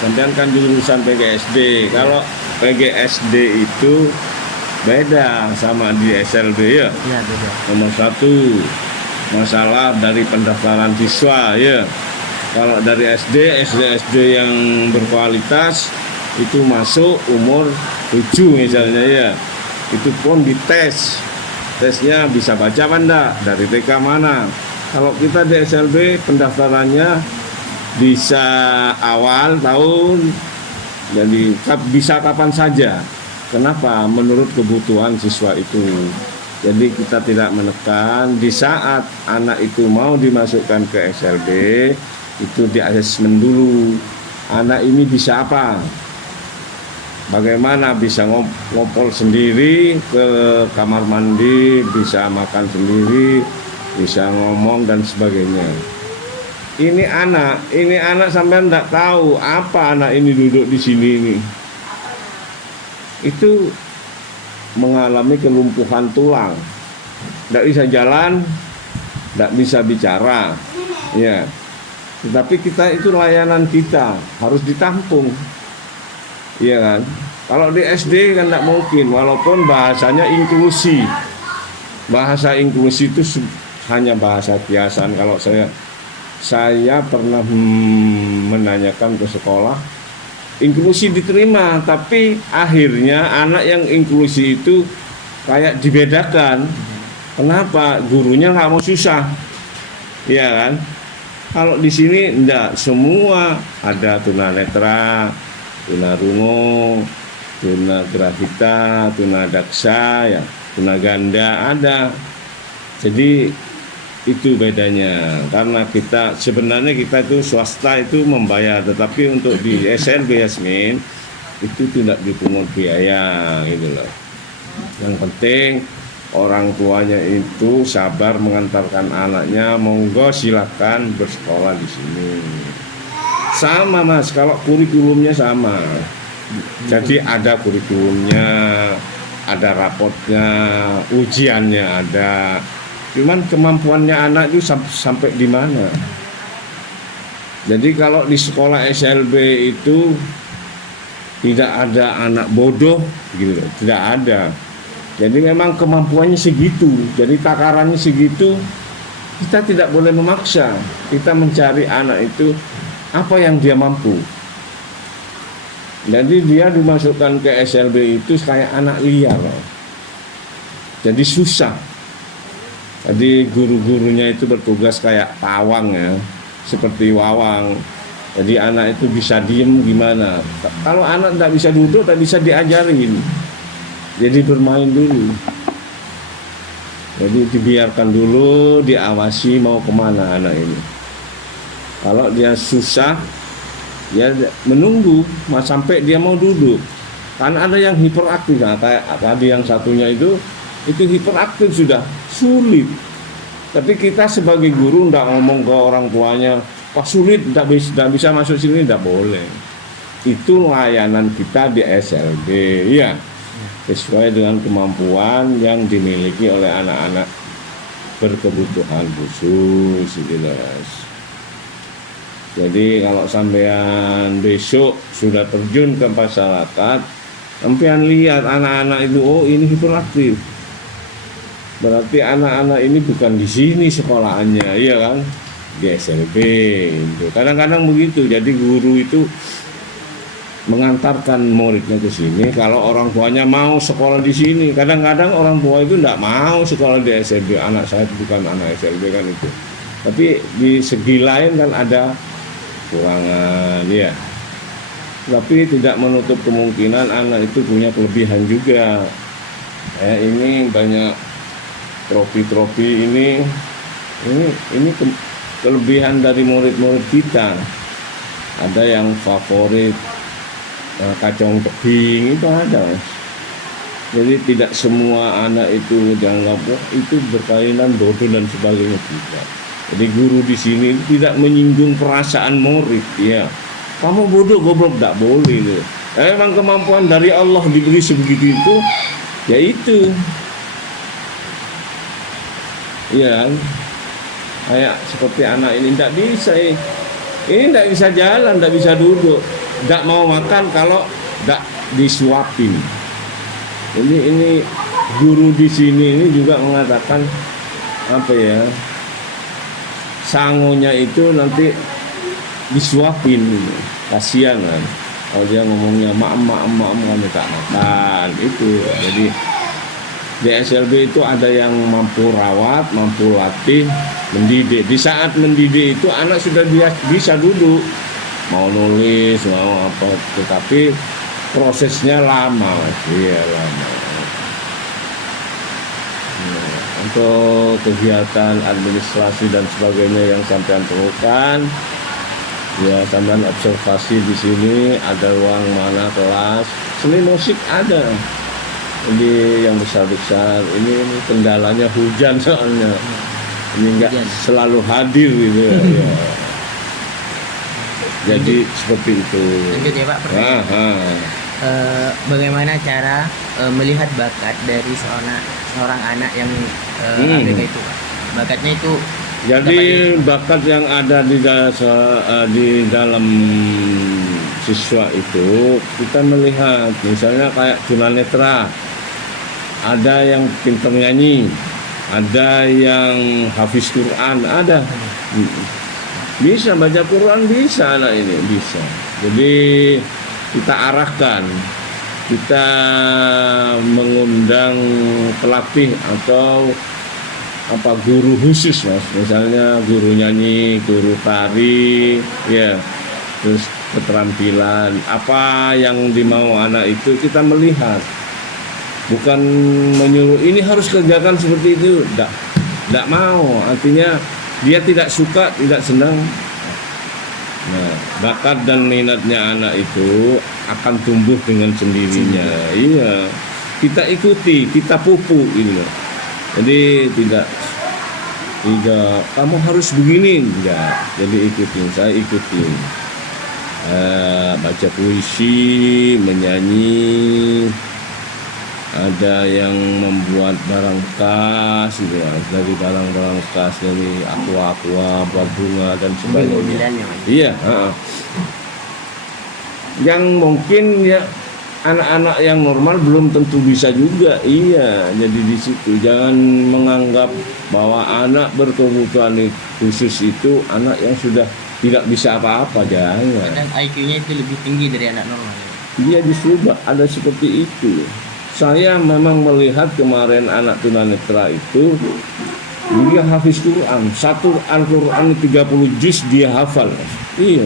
Sampean kan jurusan PGSD. Kalau PGSD itu beda sama di SLB ya. Iya, beda. Nomor satu, masalah dari pendaftaran siswa ya. Kalau dari SD yang berkualitas itu masuk umur 7 misalnya ya. Itu pun dites. Tesnya bisa baca apa enggak? Dari TK mana? Kalau kita di SLB pendaftarannya bisa awal tahun, jadi bisa kapan saja. Kenapa? Menurut kebutuhan siswa itu. Jadi kita tidak menekan di saat anak itu mau dimasukkan ke SLB, itu di asesmen dulu. Anak ini bisa apa? Bagaimana bisa ngopol sendiri ke kamar mandi, bisa makan sendiri, bisa ngomong dan sebagainya. Ini anak sampai enggak tahu apa anak ini duduk di sini ini. Itu mengalami kelumpuhan tulang, tidak bisa jalan, tidak bisa bicara, ya. Tetapi kita itu layanan kita harus ditampung, iya kan? Kalau di SD kan tidak mungkin, walaupun bahasanya inklusi. Bahasa inklusi itu hanya bahasa kiasan. Kalau saya pernah menanyakan ke sekolah, inklusi diterima, tapi akhirnya anak yang inklusi itu kayak dibedakan. Kenapa? Gurunya nggak mau susah, ya kan? Kalau di sini enggak, semua ada tunanetra, tunarungu, tunagrafita, tunadaksa, ya, tunaganda ada. Jadi itu bedanya, karena kita sebenarnya kita itu swasta itu membayar, tetapi untuk di SLB Yasmin itu tidak dipungut biaya gitu loh. Yang penting orang tuanya itu sabar mengantarkan anaknya, monggo silakan bersekolah di sini. Sama Mas, kalau kurikulumnya sama. Jadi ada kurikulumnya, ada rapotnya, ujiannya ada. Cuman kemampuannya anak itu sampai di mana. Jadi kalau di sekolah SLB itu tidak ada anak bodoh gitu, tidak ada. Jadi memang kemampuannya segitu. Jadi takarannya segitu. Kita tidak boleh memaksa. Kita mencari anak itu apa yang dia mampu. Jadi dia dimasukkan ke SLB itu kayak anak liar. Jadi susah. Jadi guru-gurunya itu bertugas kayak pawang ya, seperti wawang. Jadi anak itu bisa diem gimana. Kalau anak tidak bisa duduk, tidak bisa diajarin. Jadi bermain dulu. Jadi dibiarkan dulu, diawasi mau kemana anak ini. Kalau dia susah, ya menunggu sampai dia mau duduk. Kan ada yang hiperaktif, nah, kayak tadi yang satunya itu hiperaktif sudah sulit. Tapi kita sebagai guru tidak ngomong ke orang tuanya, wah sulit, tidak bisa masuk sini, tidak boleh. Itu layanan kita di SLB, ya, sesuai dengan kemampuan yang dimiliki oleh anak-anak berkebutuhan khusus, gitu. Jadi kalau sampean besok sudah terjun ke masyarakat, sampean lihat anak-anak itu, oh ini hiperaktif. Berarti anak-anak ini bukan di sini sekolahannya, iya kan? Di SLB. Gitu. Kadang-kadang begitu. Jadi guru itu mengantarkan muridnya ke sini. Kalau orang tuanya mau sekolah di sini, kadang-kadang orang tua itu tidak mau sekolah di SLB. Anak saya itu bukan anak SLB kan itu. Tapi di segi lain kan ada kurangan, ya. Tapi tidak menutup kemungkinan anak itu punya kelebihan juga. Ini banyak trofi-trofi ini kelebihan dari murid-murid kita. Ada yang favorit kacang tebing itu ada. Jadi tidak semua anak itu dianggap itu berkaitan bodoh dan sebagainya tidak. Jadi guru di sini tidak menyinggung perasaan murid, ya. Kamu bodoh, goblok, tidak boleh. Emang kemampuan dari Allah diberi sebegitu itu, ya itu. Iya, kayak seperti anak ini tidak bisa, ini tidak bisa jalan, tidak bisa duduk. tidak mau makan kalau tidak disuapin. Ini guru di sini ini juga mengatakan apa ya, sangonya itu nanti disuapin, kasihan kan kalau dia ngomongnya maem kan tak makan itu. Jadi di SLB itu ada yang mampu rawat, mampu latih, mendidik. Di saat mendidik itu anak sudah bisa duduk, mau nulis, mau apa, tetapi prosesnya lama, iya lama. Nah, untuk kegiatan administrasi dan sebagainya yang sampean perlukan, ya sampean observasi di sini ada ruang mana kelas, seni musik ada. Jadi yang besar-besar ini kendalanya hujan soalnya. Ini enggak selalu hadir gitu ya. Ya. Jadi seperti itu. Lanjut ya Pak, pertanyaan. Bagaimana cara melihat bakat dari seorang anak yang ABK itu Pak? Bakatnya itu jadi bakat yang ada di dalam siswa itu kita melihat, misalnya kayak tunanetra, ada yang pintar nyanyi, ada yang hafiz Quran, ada bisa baca Quran, bisa anak ini bisa. Jadi kita arahkan, kita mengundang pelatih atau apa guru khusus mas, misalnya guru nyanyi, guru tari, ya, terus keterampilan apa yang dimau anak itu kita melihat, bukan menyuruh ini harus kerjakan seperti itu, tidak mau, artinya dia tidak suka, tidak senang. Nah, bakat dan minatnya anak itu akan tumbuh dengan sendirinya. Iya, kita ikuti, kita pupuk gitu loh. Jadi tidak kamu harus begini, enggak. Jadi ikutin, saya ikutin. Baca puisi, menyanyi, ada yang membuat barang bekas gitu, dari barang-barang bekas, dari aqua, buat bunga dan sebagainya. Iya, yang mungkin ya anak-anak yang normal belum tentu bisa juga. Iya, jadi di situ jangan menganggap bahwa anak berkebutuhan khusus itu anak yang sudah tidak bisa apa-apa, jangan. Kadang IQ-nya itu lebih tinggi dari anak normal. Dia justru ada seperti itu. Saya memang melihat kemarin anak tunanetra itu dia hafiz Quran, satu Al-Quran 30 juz dia hafal. Iya.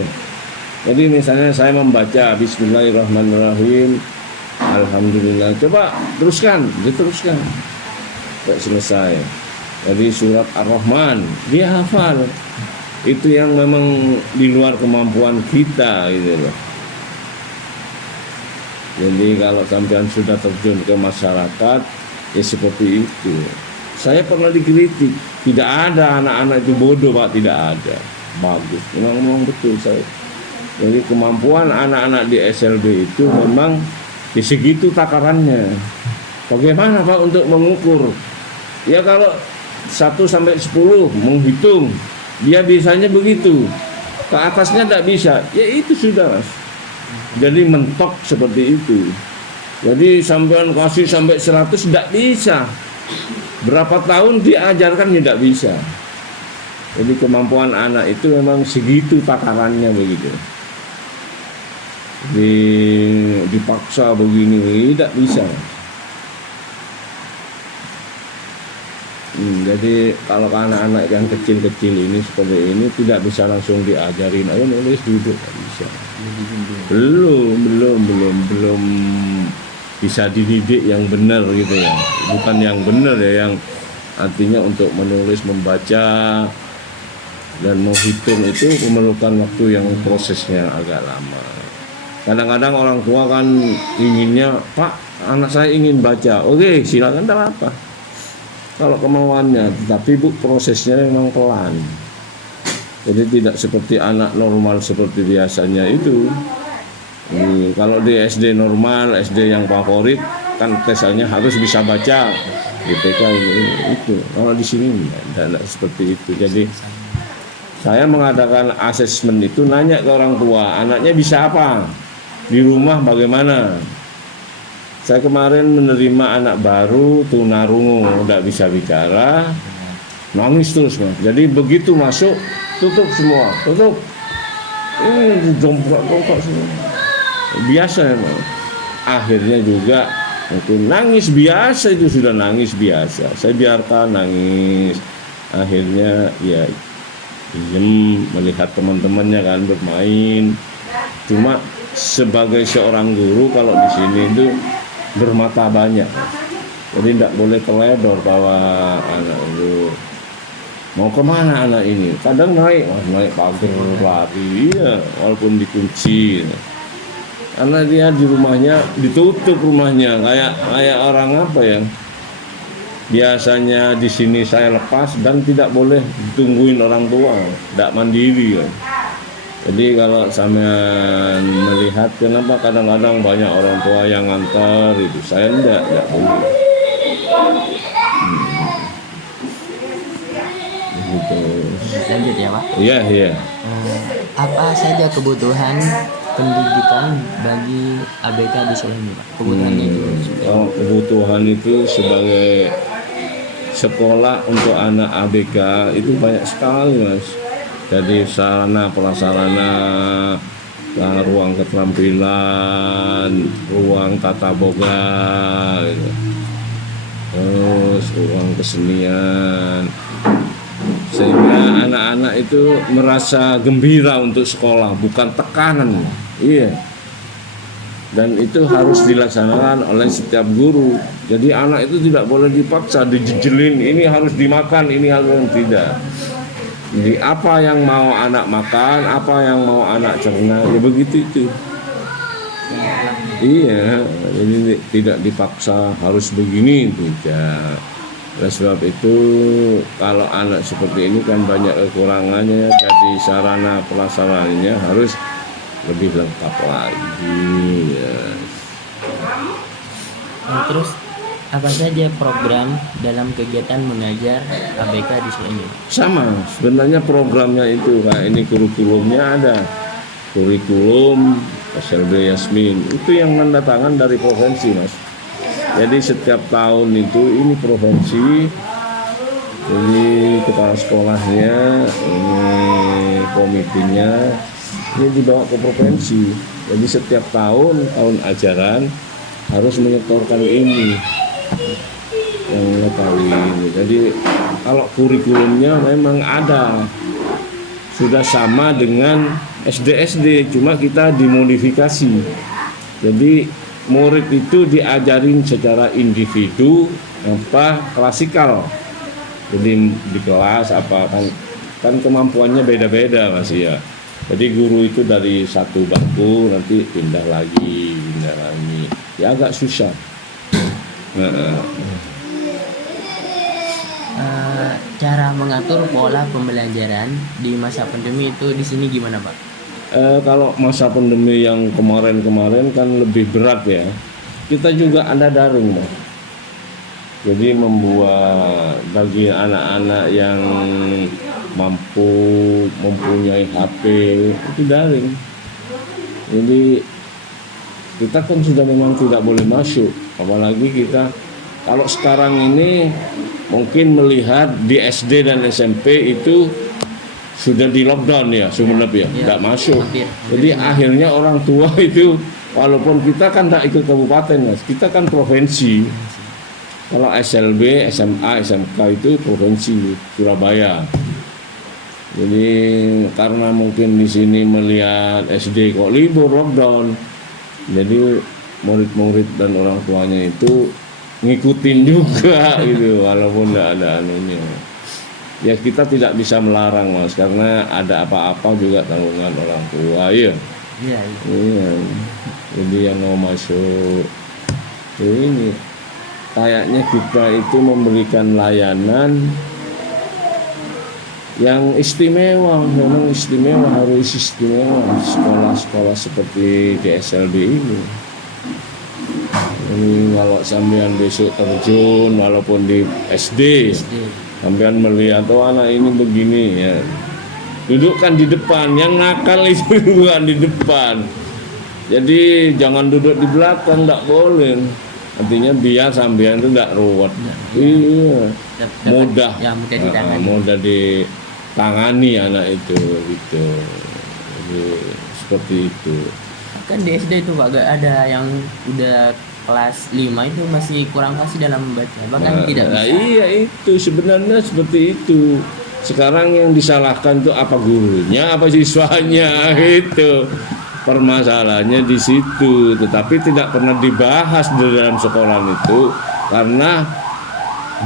Jadi misalnya saya membaca Bismillahirrahmanirrahim, Alhamdulillah, coba teruskan, diteruskan sampai selesai. Jadi surat Ar-Rahman dia hafal. Itu yang memang di luar kemampuan kita gitu loh. Jadi kalau sampean sudah terjun ke masyarakat ya seperti itu. Saya pernah dikritik, tidak ada anak-anak itu bodoh Pak, tidak ada. Bagus, memang betul saya. Jadi kemampuan anak-anak di SLB itu memang di segitu takarannya. Bagaimana Pak untuk mengukur? Ya kalau 1 sampai 10 menghitung, dia bisanya begitu. Ke atasnya tidak bisa. Ya itu sudah Mas. Jadi mentok seperti itu. Jadi sampean kasih sampai 100 tidak bisa. Berapa tahun diajarkan tidak bisa. Jadi kemampuan anak itu memang segitu takarannya begitu. Dipaksa begini tidak bisa. Jadi kalau anak-anak yang kecil-kecil ini seperti ini tidak bisa langsung diajarin, ayo nulis duduk, tidak bisa. Belum bisa dididik yang benar gitu ya. Bukan yang benar ya, yang artinya untuk menulis, membaca dan menghitung itu memerlukan waktu yang prosesnya agak lama. Kadang-kadang orang tua kan inginnya, Pak, anak saya ingin baca. Oke, silakan, tak apa. Kalau kemauannya, tapi Bu, prosesnya memang pelan. Jadi tidak seperti anak normal seperti biasanya itu. Kalau di SD normal, SD yang favorit, kan tesannya harus bisa baca. IPK ini itu. Kalau di sini tidak seperti itu. Jadi saya mengadakan asesmen itu nanya ke orang tua, anaknya bisa apa? di rumah bagaimana? Saya kemarin menerima anak baru tunarungu, tidak bisa bicara, nangis terus Mas. Jadi begitu masuk, tutup semua, tutup. Ini jongkok semua. Biasa ya Mas. Akhirnya juga mungkin nangis biasa, itu sudah nangis biasa. Saya biarkan nangis. Akhirnya ya diem melihat teman-temannya kan bermain. Cuma sebagai seorang guru kalau di sini itu bermata banyak, jadi tidak boleh teledor bawa anak itu. Mau kemana anak ini? Kadang naik pagar lari, iya, walaupun dikunci. Karena dia di rumahnya ditutup rumahnya, kayak orang apa ya? Biasanya di sini saya lepas dan tidak boleh ditungguin orang tua, tidak mandiri kan. Jadi kalau sampean melihat kenapa kadang-kadang banyak orang tua yang ngantar itu, saya enggak boleh. Gitu. Lanjut ya Pak. Iya. Apa saja kebutuhan pendidikan bagi ABK di sini Pak? Kebutuhannya itu. Kalau kebutuhan itu sebagai sekolah untuk anak ABK itu banyak sekali Mas. Jadi sarana prasarana, ruang keterampilan, ruang tata boga, gitu. Terus ruang kesenian, sehingga anak-anak itu merasa gembira untuk sekolah, bukan tekanan. Iya. Dan itu harus dilaksanakan oleh setiap guru. Jadi anak itu tidak boleh dipaksa, dijejelin, ini harus dimakan, ini harus tidak. Jadi apa yang mau anak makan, apa yang mau anak cerna, ya begitu itu. Iya, jadi tidak dipaksa harus begini, tidak. Oleh sebab itu kalau anak seperti ini kan banyak kekurangannya, jadi sarana prasarananya harus lebih lengkap lagi. Yes. Terus apa saja program dalam kegiatan mengajar ABK di sini? Sama, sebenarnya programnya itu kayak ini kurikulumnya ada. Kurikulum SLB Yasmin itu yang tanda tangan dari provinsi Mas. Jadi setiap tahun itu ini provinsi, jadi kepala sekolahnya, ini komitinya, ini dibawa ke provinsi. Jadi setiap tahun ajaran harus menyetorkan ini yang mengetahui ini. Jadi kalau kurikulumnya memang ada, sudah sama dengan SD, cuma kita dimodifikasi. Jadi murid itu diajarin secara individu klasikal. Jadi di kelas apa kan kemampuannya beda-beda Mas ya. Jadi guru itu dari satu bangku nanti pindah lagi. Ya agak susah. Cara mengatur pola pembelajaran di masa pandemi itu di sini gimana Pak? Kalau masa pandemi yang kemarin kan lebih berat ya. Kita juga ada daring Mas. Jadi membuat bagi anak-anak yang mampu mempunyai HP itu daring. Jadi kita kan sudah memang tidak boleh masuk, apalagi kita kalau sekarang ini mungkin melihat di SD dan SMP itu sudah di lockdown ya sebenarnya, tidak masuk. Jadi akhirnya orang tua itu walaupun kita kan tidak ikut kabupaten Mas, kita kan provinsi. Kalau SLB, SMA, SMK itu provinsi Surabaya. Jadi karena mungkin di sini melihat SD kok libur lockdown, jadi murid-murid dan orang tuanya itu ngikutin juga gitu, walaupun tidak ada anunya. Ya kita tidak bisa melarang Mas, karena ada apa-apa juga tanggungan orang tua ya. Iya. Jadi yang mau masuk ini kayaknya kita itu memberikan layanan yang istimewa, memang istimewa, harus istimewa sekolah-sekolah seperti di SLB ini. Ini kalau sampean besok terjun walaupun di SD. Sampean melihat anak ini begini ya. Dudukkan di depan, yang nakal itu bukan di depan. Jadi jangan duduk di belakang, nggak boleh. Artinya biar sampean itu nggak ruwet. Iya. Mudah. Ya, mudah ditangani. Mudah ditangani anak itu gitu. Jadi seperti itu. Kan di SD itu Pak gak ada yang udah kelas 5 itu masih kurang fasih dalam membaca, bahkan tidak bisa. Iya, itu sebenarnya seperti itu. Sekarang yang disalahkan itu apa gurunya, apa siswanya gitu. Permasalahannya di situ, tetapi tidak pernah dibahas di dalam sekolah itu karena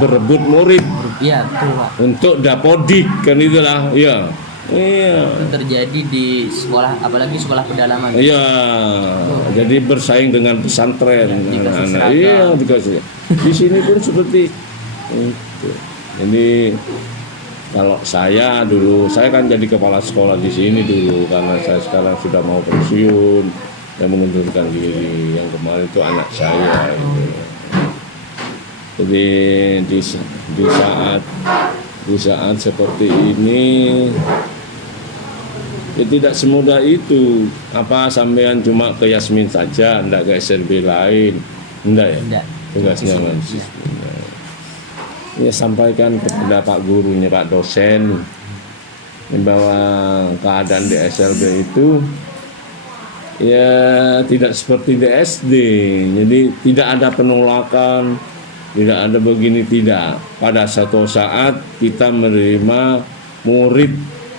berebut murid. Iya, betul Pak. Untuk dapodik kan itulah, ya. Iya. Itu terjadi di sekolah, apalagi sekolah pedalaman. Iya, jadi bersaing dengan pesantren. Dikasih seragam. Iya, dikasih. Di sini pun seperti itu. Jadi kalau saya dulu, saya kan jadi kepala sekolah di sini dulu karena saya sekarang sudah mau pensiun dan mengundurkan diri. Yang kemarin itu anak saya. Gitu. Jadi di saat seperti ini. Ya tidak semudah itu. Apa sampean cuma ke Yasmin saja, enggak ke SLB lain? Enggak ya? Enggak. Tugasnya masih. Ya sampaikan kepada Pak gurunya, Pak dosen bahwa keadaan di SLB itu ya tidak seperti di SD. Jadi tidak ada penolakan, tidak ada begini, tidak. Pada satu saat kita menerima murid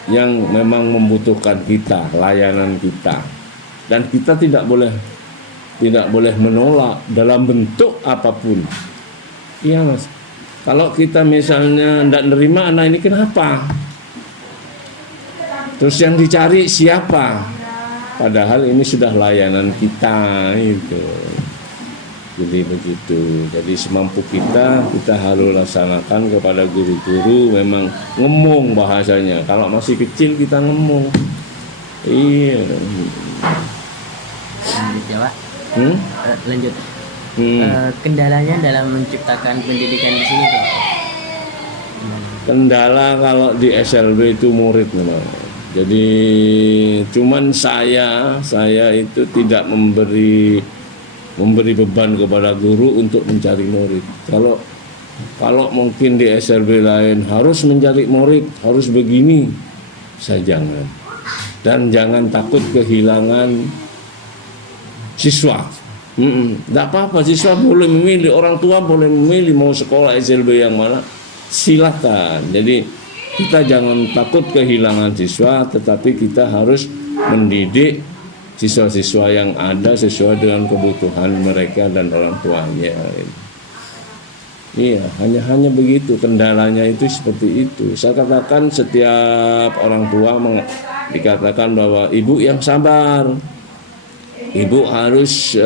yang memang membutuhkan kita, layanan kita, dan kita tidak boleh menolak dalam bentuk apapun. Iya Mas, kalau kita misalnya tidak nerima anak ini kenapa, terus yang dicari siapa, padahal ini sudah layanan kita itu. Jadi begitu. Jadi semampu kita harus laksanakan kepada guru-guru. Memang ngemong bahasanya. Kalau masih kecil kita ngemong. Iya. Lanjut ya Pak. Lanjut. Kendalanya dalam menciptakan pendidikan di sini Pak. Kendala kalau di SLB itu murid memang. Jadi cuman saya itu tidak memberi beban kepada guru untuk mencari murid. Kalau mungkin di SLB lain harus mencari murid, harus begini, saya jangan. Dan jangan takut kehilangan siswa. Tidak apa-apa, siswa boleh memilih, orang tua boleh memilih mau sekolah SLB yang mana, silakan. Jadi kita jangan takut kehilangan siswa, tetapi kita harus mendidik siswa-siswa yang ada sesuai dengan kebutuhan mereka dan orang tuanya. Iya, hanya begitu. Kendalanya itu seperti itu. Saya katakan setiap orang tua dikatakan bahwa ibu yang sabar. Ibu harus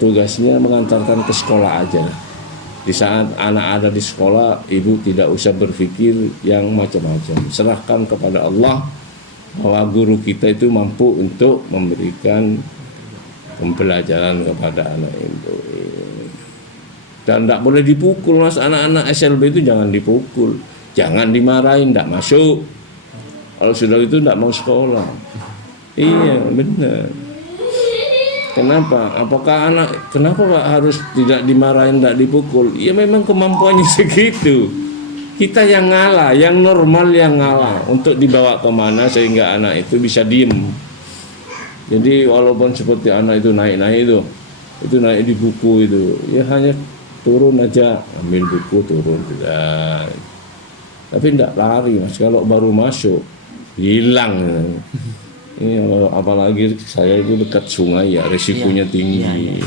tugasnya mengantarkan ke sekolah aja. Di saat anak ada di sekolah, ibu tidak usah berpikir yang macam-macam. Serahkan kepada Allah bahwa guru kita itu mampu untuk memberikan pembelajaran kepada anak itu. Dan tidak boleh dipukul Mas, anak-anak SLB itu jangan dipukul, jangan dimarahin, tidak masuk. Kalau sudah itu tidak mau sekolah. Iya benar. Kenapa? Kenapa Pak harus tidak dimarahin, tidak dipukul? Ya memang kemampuannya segitu. Kita yang ngalah, yang normal yang ngalah untuk dibawa kemana sehingga anak itu bisa diem. Jadi walaupun seperti anak itu naik itu naik di buku itu, ya hanya turun aja, ambil buku turun tidak. Tapi tidak lari Mas, kalau baru masuk hilang. Ini apalagi saya itu dekat sungai ya, resikonya tinggi.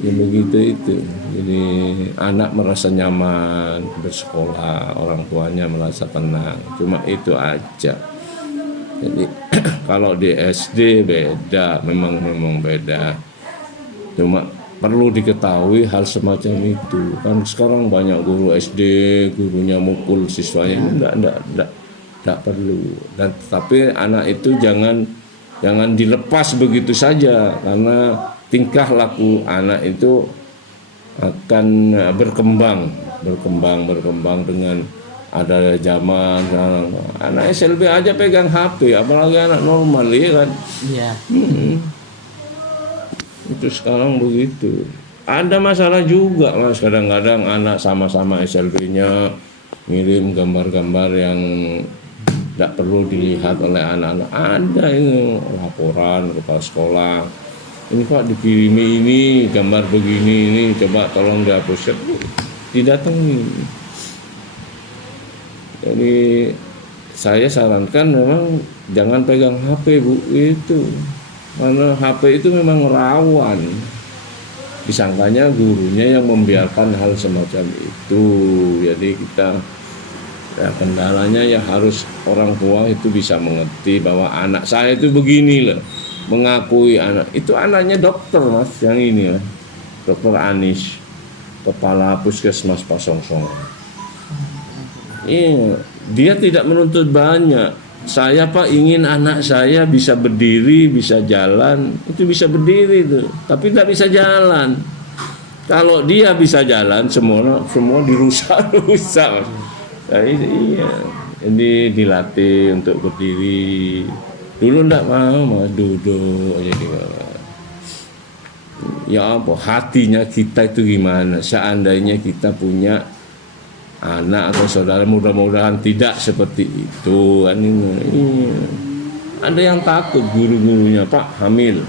Ya begitu itu. Jadi anak merasa nyaman bersekolah, orang tuanya merasa tenang. Cuma itu aja. Jadi kalau di SD beda, memang beda. Cuma perlu diketahui hal semacam itu. Kan sekarang banyak guru SD, gurunya mukul siswanya, enggak perlu. Dan tapi anak itu jangan dilepas begitu saja, karena tingkah laku anak itu akan berkembang dengan ada zaman anak SLB aja pegang HP, apalagi anak normal, ya kan? Iya. Itu sekarang begitu. Ada masalah juga mas, kadang-kadang anak sama-sama SLB-nya ngirim gambar-gambar yang tidak perlu dilihat oleh anak-anak. Ada ini laporan kepala sekolah, ini Pak dikirimi ini gambar begini, ini coba tolong dihapus, didatangi. Jadi saya sarankan memang jangan pegang HP Bu, itu karena HP itu memang rawan, disangkanya gurunya yang membiarkan hal semacam itu. Jadi kita ya, kendalanya ya harus orang tua itu bisa mengerti bahwa anak saya itu begini loh, mengakui anak itu anaknya dokter mas, yang ini lah, Dokter Anis, kepala puskesmas Pasong-Song. Iya, dia tidak menuntut banyak. Saya Pak ingin anak saya bisa berdiri, bisa jalan, itu bisa berdiri tuh, tapi tidak bisa jalan. Kalau dia bisa jalan, semua dirusak-rusak. Nah, iya, ini dilatih untuk berdiri. Dulu ndak mau, mas duduk aja di bawah. Ya apa, hatinya kita itu gimana? Seandainya kita punya anak atau saudara, mudah-mudahan tidak seperti itu kan ini. Iya. Ada yang takut guru-gurunya, Pak hamil.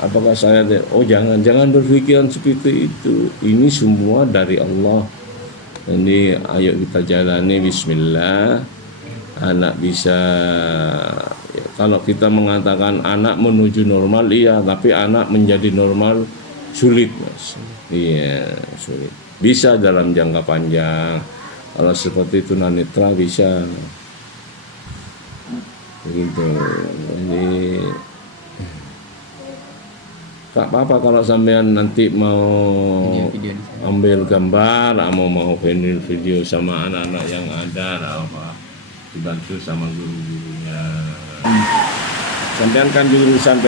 Apakah saya jangan berpikiran seperti itu. Ini semua dari Allah. Jadi ayo kita jalani bismillah. Anak bisa ya, kalau kita mengatakan anak menuju normal iya, tapi anak menjadi normal sulit mas. Iya sulit. Bisa dalam jangka panjang. Kalau seperti tunanetra bisa. Begitu. Jadi tak apa-apa kalau sampean nanti mau video ambil gambar, mau video sama anak-anak yang ada, apa dibantu sama guru-gurunya. Sampean kan jurusan